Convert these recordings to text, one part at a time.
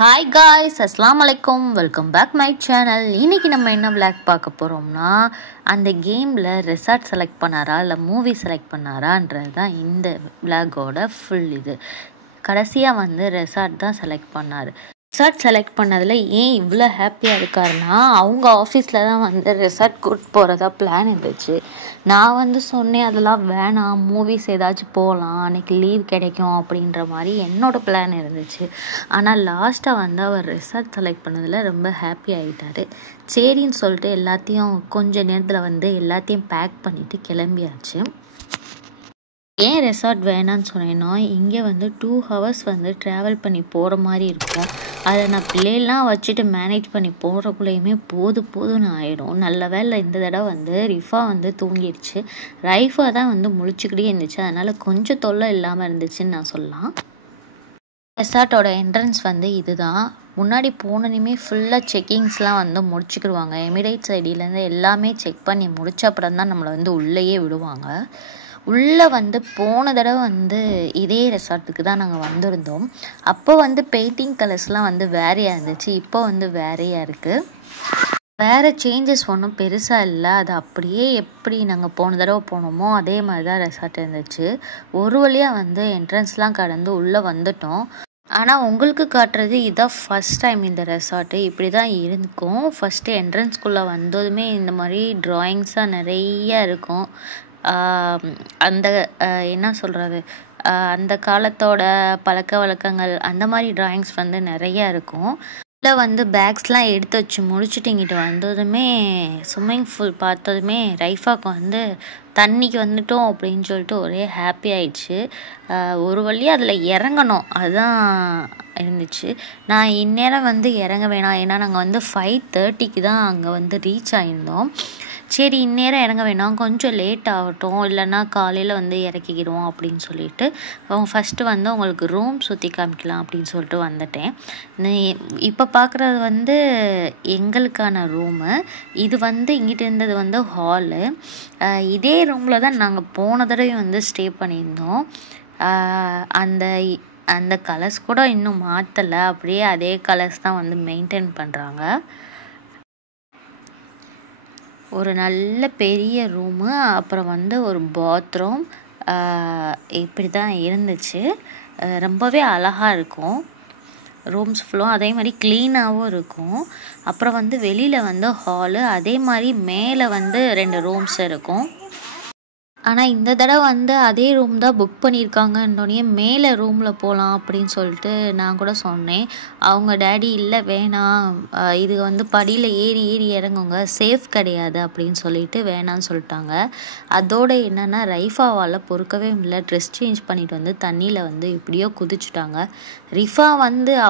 Hi guys, அஸ்ஸலாமு அலைக்கும். Welcome back my channel. இன்றைக்கி நம்ம என்ன விளாக் பார்க்க போகிறோம்னா, அந்த கேமில் ரெசார்ட் செலக்ட் பண்ணாரா இல்லை மூவி செலக்ட் பண்ணாரான்றது தான் இந்த விளாகோட ஃபுல் இது. கடைசியாக ரெசார்ட் தான் செலக்ட் பண்ணார். ரெசார்ட் செலக்ட் பண்ணதில் ஏன் இவ்வளோ ஹாப்பியாக இருக்காருன்னா, அவங்க ஆஃபீஸில் தான் ரெசார்ட் கூட்டு போகிறதா பிளான் இருந்துச்சு. நான் சொன்னேன் அதெல்லாம் வேணாம், மூவிஸ் ஏதாச்சும் போகலாம், அன்றைக்கி லீவ் கிடைக்கும் அப்படின்ற மாதிரி என்னோடய பிளான் இருந்துச்சு. ஆனால் லாஸ்ட்டாக அவர் ரெசார்ட் செலக்ட் பண்ணதில் ரொம்ப ஹாப்பி ஆகிட்டார். சரின்னு சொல்லிட்டு எல்லாத்தையும் கொஞ்ச நேரத்தில் எல்லாத்தையும் பேக் பண்ணிவிட்டு கிளம்பியாச்சு. ஏன் ரெசார்ட் வேணான்னு சொன்னேன்னா, இங்கே 2 ஹவர்ஸ் ட்ராவல் பண்ணி போகிற மாதிரி இருக்கும். அதை நான் பிள்ளைலாம் வச்சுட்டு மேனேஜ் பண்ணி போகிறக்குள்ளேயுமே போதும்னு ஆகிடும். நல்ல வேலை இந்த தடவை ரிஃபா தூங்கிடுச்சு. ரைஃபா தான் முழிச்சுக்கிட்டே இருந்துச்சு. அதனால் கொஞ்சம் தொல்லை இல்லாமல் இருந்துச்சுன்னு நான் சொல்லலாம். ரெசார்ட்டோட என்ட்ரன்ஸ் இதுதான். முன்னாடி போனதுமே ஃபுல்லாக செக்கிங்ஸ்லாம் முடிச்சுக்கிடுவாங்க. எமிரேட்ஸ் ஐடியிலேருந்து எல்லாமே செக் பண்ணி முடிச்ச அப்புறம் தான் நம்மளை உள்ளேயே விடுவாங்க. உள்ளே போன தடவை இதே ரெசார்ட்டுக்கு தான் நாங்கள் வந்திருந்தோம். அப்போ பெயிண்டிங் கலர்ஸ்லாம் வேறையாக இருந்துச்சு. இப்போ வேறையாக இருக்குது. வேறு சேஞ்சஸ் ஒன்றும் பெருசாக இல்லை. அது அப்படியே எப்படி நாங்கள் போன தடவை போனோமோ அதே மாதிரி தான் ரெசார்ட் இருந்துச்சு. ஒரு வழியாக என்ட்ரன்ஸ்லாம் கடந்து உள்ளே வந்துட்டோம். ஆனால் உங்களுக்கு காட்டுறது இதுதான் ஃபஸ்ட் டைம் இந்த ரெசார்ட்டு. இப்படி தான் இருக்கும். ஃபஸ்ட்டு என்ட்ரன்ஸ்குள்ளே வந்ததுமே இந்த மாதிரி ட்ராயிங்ஸாக நிறைய இருக்கும். அந்த என்ன சொல்கிறது, அந்த காலத்தோட பழக்க வழக்கங்கள் அந்த மாதிரி ட்ராயிங்ஸ் நிறையா இருக்கும். இல்லை பேக்ஸ்லாம் எடுத்து வச்சு முடிச்சுட்டு இங்கிட்டு வந்ததுமே ஸ்விம்மிங் பூல் பார்த்ததுமே ரைஃபாவுக்கு தண்ணிக்கு வந்துட்டோம் அப்படின்னு சொல்லிட்டு ஒரே ஹாப்பி ஆயிடுச்சு. ஒரு வழியாக அதில் இறங்கணும் அதுதான் இருந்துச்சு. நான் இந்நேரம் இறங்க வேணாம், ஏன்னா நாங்கள் 5:30க்கு தான் அங்கே ரீச் ஆகியிருந்தோம். சரி, இந்நேரம் இறங்க வேணாம், கொஞ்சம் லேட் ஆகட்டும், இல்லைன்னா காலையில் இறக்கிக்கிடுவோம் அப்படின்னு சொல்லிட்டு ஃபஸ்ட்டு உங்களுக்கு ரூம் சுற்றி காமிக்கலாம் அப்படின்னு சொல்லிட்டு வந்துட்டேன். இப்போ பார்க்குறது எங்களுக்கான ரூமு. இது இங்கிட்ட இருந்தது ஹாலு. இதே ரூமில் தான் நாங்கள் போன தடவை ஸ்டே பண்ணியிருந்தோம். அந்த கலர்ஸ் கூட இன்னும் மாற்றலை, அப்படியே அதே கலர்ஸ் தான் மெயின்டைன் பண்ணுறாங்க. ஒரு நல்ல பெரிய ரூமு, அப்புறம் ஒரு பாத்ரூம், இப்படி தான் இருந்துச்சு. ரொம்பவே அழகாக இருக்கும். ரூம்ஸ் ஃபுல்லும் அதே மாதிரி க்ளீனாகவும் இருக்கும். அப்புறம் வெளியில் ஹாலு, அதே மாதிரி மேலே 2 ரூம்ஸ் இருக்கும். ஆனால் இந்த தடவை அதே ரூம் தான் புக் பண்ணியிருக்காங்கன்னொடனே மேலே ரூமில் போகலாம் அப்படின்னு சொல்லிட்டு நான் கூட சொன்னேன். அவங்க டேடி இல்லை வேணாம், இது படியில் ஏறி இறங்குங்க, சேஃப் கிடையாது அப்படின்னு சொல்லிட்டு வேணான்னு சொல்லிட்டாங்க. அதோடு என்னென்னா ரைஃபாவால் பொறுக்கவே முடியல. ட்ரெஸ் சேஞ்ச் பண்ணிட்டு தண்ணியில் இப்படியோ குதிச்சுட்டாங்க. ரிஃபா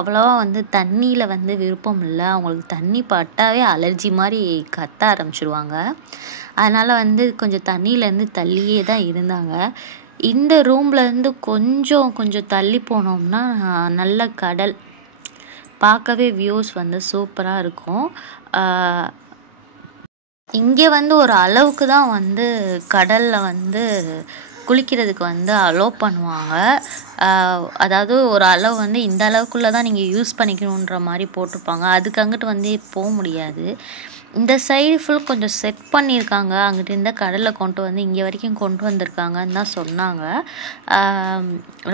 அவ்வளோவா தண்ணியில் விருப்பம் இல்லை. அவங்களுக்கு தண்ணி பட்டாவே அலர்ஜி மாதிரி கத்த ஆரம்பிச்சிடுவாங்க. அதனால் கொஞ்சம் தண்ணியிலேருந்து தள்ளியே தான் இருந்தாங்க. இந்த ரூம்லேருந்து கொஞ்சம் தள்ளி போனோம்னா நல்ல கடல், பார்க்கவே வியூஸ் சூப்பராக இருக்கும். இங்கே ஒரு அளவுக்கு தான் கடலில் குளிக்கிறதுக்கு அலோவ் பண்ணுவாங்க. அதாவது ஒரு அளவு இந்த அளவுக்குள்ளே தான் நீங்கள் யூஸ் பண்ணிக்கணுன்ற மாதிரி போட்டிருப்பாங்க. அதுக்கு அங்கிட்டு போக முடியாது. இந்த சைடு ஃபுல் கொஞ்சம் செட் பண்ணியிருக்காங்க. அங்கிட்டு இருந்த கடலை கொண்டு இங்கே வரைக்கும் கொண்டு வந்திருக்காங்கன்னு தான் சொன்னாங்க.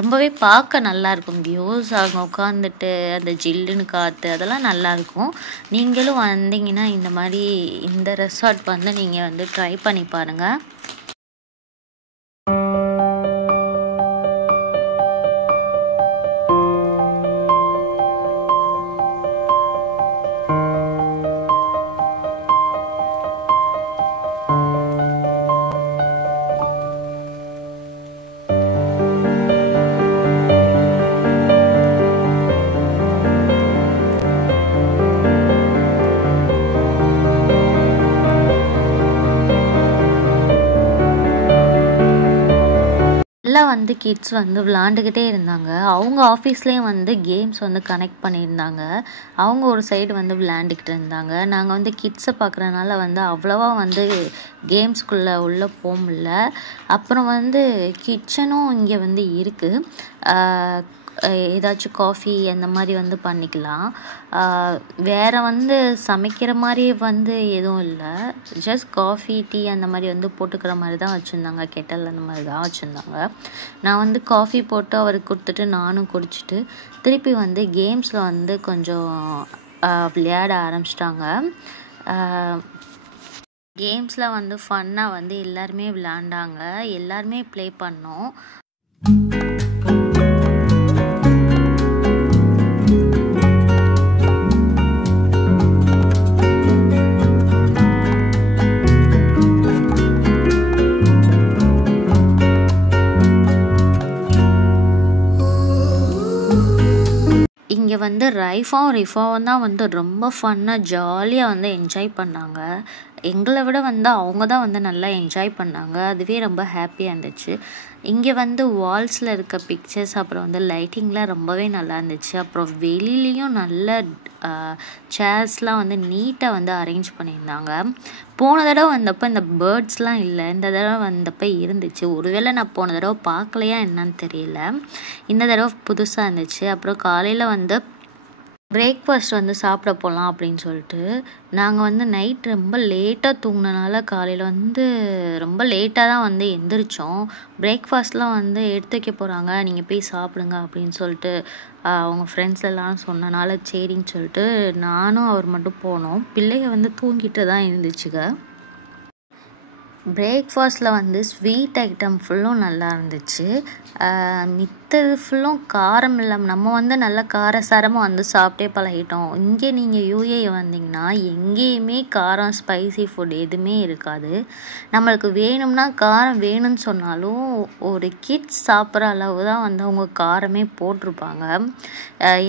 ரொம்பவே பார்க்க நல்லாயிருக்கும் வியூஸ். அவங்க உட்காந்துட்டு அந்த ஜில்லுன்னு காற்று அதெல்லாம் நல்லாயிருக்கும். நீங்களும் வந்தீங்கன்னா இந்த மாதிரி இந்த ரெசார்ட் நீங்கள் ட்ரை பண்ணி பாருங்கள். வந்து கிட்ஸ் வந்து விளாண்டுக்கிட்டே இருந்தாங்க. அவங்க ஆஃபீஸ்லேயும் வந்து கேம்ஸ் வந்து கனெக்ட் பண்ணியிருந்தாங்க. அவங்க ஒரு சைடு வந்து விளையாண்டுக்கிட்டு இருந்தாங்க. நாங்கள் வந்து கிட்ஸை பார்க்குறனால வந்து அவ்வளோவா வந்து கேம்ஸ்குள்ளே உள்ளே போக முடியல. அப்புறம் வந்து கிச்சனும் இங்கே வந்து இருக்குது. ஏதாச்சும் காஃபி அந்த மாதிரி வந்து பண்ணிக்கலாம். வேறு வந்து சமைக்கிற மாதிரி வந்து எதுவும் இல்லை. ஜஸ்ட் காஃபி டீ அந்த மாதிரி வந்து போட்டுக்கிற மாதிரி தான் வச்சுருந்தாங்க. கெட்டல் அந்த மாதிரி தான் வச்சுருந்தாங்க. நான் வந்து காஃபி போட்டு அவருக்கு கொடுத்துட்டு நானும் குடிச்சிட்டு திருப்பி வந்து கேம்ஸில் வந்து கொஞ்சம் விளையாட ஆரம்பிச்சிட்டாங்க. கேம்ஸில் வந்து ஃபன்னாக வந்து எல்லாருமே விளையாண்டாங்க. எல்லாருமே ப்ளே பண்ணோம். இங்கே வந்து ரிஃபாவும் தான் வந்து ரொம்ப ஃபன்னாக ஜாலியாக வந்து என்ஜாய் பண்ணாங்க. எங்களை விட வந்து அவங்க தான் வந்து நல்லா என்ஜாய் பண்ணாங்க. அதுவே ரொம்ப ஹாப்பியாக இருந்துச்சு. இங்கே வந்து வால்ஸில் இருக்க பிக்சர்ஸ் அப்புறம் வந்து லைட்டிங்லாம் ரொம்பவே நல்லா இருந்துச்சு. அப்புறம் வெளியிலையும் நல்ல சேர்ஸ்லாம் வந்து நீட்டாக வந்து அரேஞ்ச் பண்ணியிருந்தாங்க. போன தடவை வந்தப்போ இந்த பேர்ட்ஸ்லாம் இல்லை, இந்த தடவை வந்தப்போ இருந்துச்சு. ஒருவேளை நான் போன தடவை பார்க்கலையா என்னன்னு தெரியல. இந்த தடவை புதுசாக இருந்துச்சு. அப்புறம் காலையில் வந்து பிரேக்ஃபாஸ்ட் வந்து சாப்பிட போகலாம் அப்படின்னு சொல்லிட்டு நாங்கள் வந்து நைட் ரொம்ப லேட்டாக தூங்கினனால காலையில் வந்து ரொம்ப லேட்டாக தான் வந்து எந்திரிச்சோம். பிரேக்ஃபாஸ்ட்லாம் வந்து எடுத்து வைக்க போகிறாங்க, நீங்கள் போய் சாப்பிடுங்க அப்படின்னு சொல்லிட்டு அவங்க ஃப்ரெண்ட்ஸ் எல்லாம் சொன்னனால சரின்னு சொல்லிட்டு நானும் அவர் மட்டும் போனோம். பிள்ளைங்க வந்து தூங்கிட்டு தான் இருந்துச்சுங்க. பிரேக்ஃபாஸ்ட்டில் வந்து ஸ்வீட் ஐட்டம் ஃபுல்லும் நல்லா இருந்துச்சு. மித்தது ஃபுல்லும் காரம் இல்லாமல் நம்ம வந்து நல்லா காரசாரமாக வந்து சாப்பிட்டே பழகிட்டோம். இங்கே நீங்கள் யூஏ வந்தீங்கன்னா எங்கேயுமே காரம் ஸ்பைசி ஃபுட் எதுவுமே இருக்காது. நம்மளுக்கு வேணும்னா காரம் வேணும்னு சொன்னாலும் ஒரு கிட்ஸ் சாப்பிட்ற அளவு தான் வந்து அவங்க காரமே போட்டிருப்பாங்க.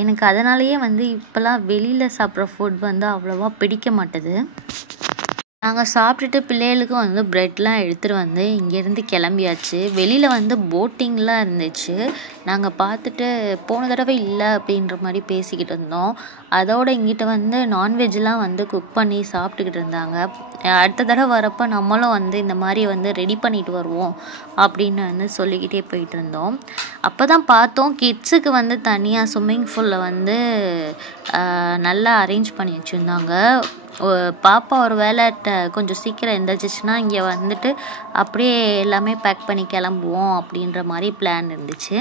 எனக்கு அதனாலேயே வந்து இப்போலாம் வெளியில் சாப்பிட்ற ஃபுட் வந்து அவ்வளோவா பிடிக்க மாட்டுது. நாங்கள் சாப்பிட்டுட்டு பிள்ளைகளுக்கும் வந்து ப்ரெட்லாம் எடுத்துகிட்டு வந்து இங்கேருந்து கிளம்பியாச்சு. வெளியில் வந்து போட்டிங்லாம் இருந்துச்சு. நாங்கள் பார்த்துட்டு போன தடவை இல்லை அப்படின்ற மாதிரி பேசிக்கிட்டு இருந்தோம். அதோடு இங்கிட்ட வந்து நான்வெஜ்லாம் வந்து குக் பண்ணி சாப்பிட்டுக்கிட்டு இருந்தாங்க. அடுத்த தடவை வரப்போ நம்மளும் வந்து இந்த மாதிரி வந்து ரெடி பண்ணிட்டு வருவோம் அப்படின்னு வந்து சொல்லிக்கிட்டே போயிட்டு இருந்தோம். அப்போ தான் பார்த்தோம் கிட்ஸுக்கு வந்து தனியாக ஸ்விம்மிங் பூலில் வந்து நல்லா அரேஞ்ச் பண்ணி வச்சுருந்தாங்க. பாப்பா ஒரு வேளை கொஞ்சம் சீக்கிரம் எழுந்திரிச்சிச்சுன்னா இங்கே வந்துட்டு அப்படியே எல்லாமே பேக் பண்ணி கிளம்புவோம் அப்படின்ற மாதிரி பிளான் இருந்துச்சு.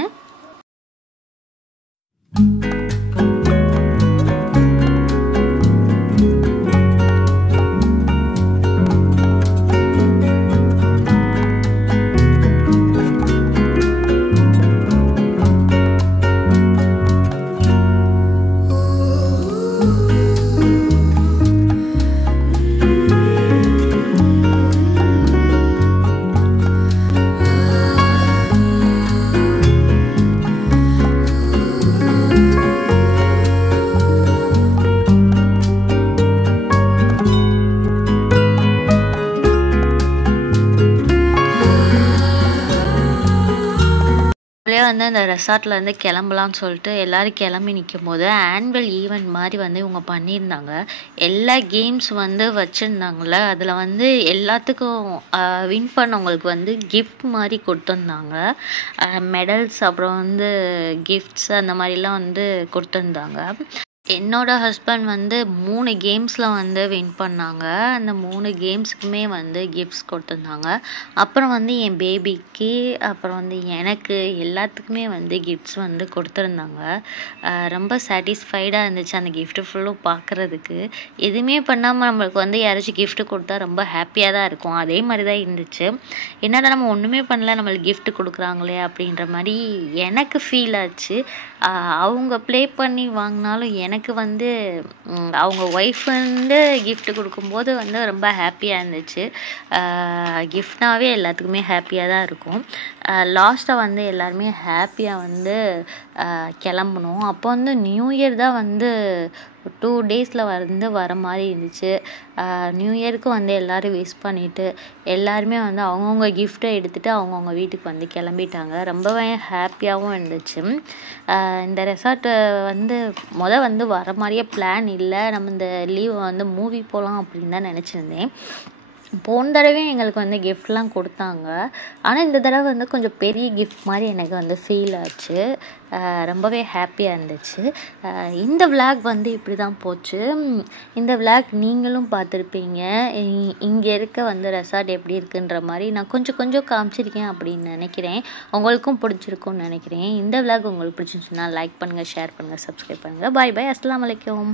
வந்து இந்த ரெசார்ட்லேருந்து கிளம்பலான்னு சொல்லிட்டு எல்லோரும் கிளம்பி நிற்கும் போது ஆனுவல் ஈவெண்ட் மாதிரி வந்து இவங்க பண்ணியிருந்தாங்க. எல்லா கேம்ஸ் வந்து வச்சுருந்தாங்கள, அதில் வந்து எல்லாத்துக்கும் வின் பண்ணவங்களுக்கு வந்து கிஃப்ட் மாதிரி கொடுத்துருந்தாங்க. மெடல்ஸ் அப்புறம் வந்து கிஃப்ட்ஸ் அந்த மாதிரிலாம் வந்து கொடுத்துருந்தாங்க. என்னோடய ஹஸ்பண்ட் வந்து 3 கேம்ஸில் வந்து வின் பண்ணாங்க. அந்த 3 கேம்ஸுக்குமே வந்து கிஃப்ட்ஸ் கொடுத்துருந்தாங்க. அப்புறம் வந்து என் பேபிக்கு அப்புறம் வந்து எனக்கு எல்லாத்துக்குமே வந்து கிஃப்ட்ஸ் வந்து கொடுத்துருந்தாங்க. ரொம்ப சாட்டிஸ்ஃபைடாக இருந்துச்சு அந்த கிஃப்ட்டு ஃபுல்லும் பார்க்குறதுக்கு. எதுவுமே பண்ணாமல் நம்மளுக்கு வந்து யாராச்சும் கிஃப்ட்டு கொடுத்தா ரொம்ப ஹாப்பியாக தான் இருக்கும். அதே மாதிரி தான் இருந்துச்சு. என்னடா நம்ம ஒன்றுமே பண்ணல, நம்மளுக்கு கிஃப்ட்டு கொடுக்குறாங்களே அப்படின்ற மாதிரி எனக்கு ஃபீல் ஆச்சு. அவங்க ப்ளே பண்ணி வாங்கினாலும் எனக்கு வந்து அவங்க ஒய்ஃப் வந்து கிஃப்ட் கொடுக்கும்போது வந்து ரொம்ப ஹாப்பியாக இருந்துச்சு. கிஃப்ட்னாவே எல்லாத்துக்குமே ஹாப்பியாக தான் இருக்கும். லாஸ்ட்டாக வந்து எல்லாருமே ஹாப்பியாக வந்து கிளம்புனோம். அப்போ வந்து நியூ இயர் தான் வந்து 2 டேஸில் வந்து வர மாதிரி இருந்துச்சு. நியூ இயருக்கு வந்து எல்லோரும் விஷ் பண்ணிவிட்டு எல்லாருமே வந்து அவங்கவுங்க கிஃப்ட்டை எடுத்துகிட்டு அவங்கவுங்க வீட்டுக்கு வந்து கிளம்பிட்டாங்க. ரொம்பவே ஹாப்பியாகவும் இருந்துச்சு. இந்த ரெசார்ட்டு வந்து வந்து வர மாதிரியே பிளான் இல்லை. நம்ம இந்த லீவை வந்து மூவி போகலாம் அப்படின்னு தான் நினச்சிருந்தேன். போன தடவையும் எங்களுக்கு வந்து கிஃப்ட்லாம் கொடுத்தாங்க. ஆனால் இந்த தடவை வந்து கொஞ்சம் பெரிய கிஃப்ட் மாதிரி எனக்கு வந்து ஃபீல் ஆச்சு. ரொம்பவே ஹாப்பியாக இருந்துச்சு. இந்த விளாக் வந்து இப்படி தான் போச்சு. இந்த விளாக் நீங்களும் பார்த்துருப்பீங்க. இங்கே இருக்க வந்து ரெசார்ட் எப்படி இருக்குன்ற மாதிரி நான் கொஞ்சம் காமிச்சிருக்கேன் அப்படின்னு நினைக்கிறேன். உங்களுக்கும் பிடிச்சிருக்கும்னு நினைக்கிறேன். இந்த விளாக் உங்களுக்கு பிடிச்சிருந்துச்சுன்னா லைக் பண்ணுங்கள், ஷேர் பண்ணுங்கள், சப்ஸ்கிரைப் பண்ணுங்கள். பாய் பாய். அஸ்ஸலாமு அலைக்கும்.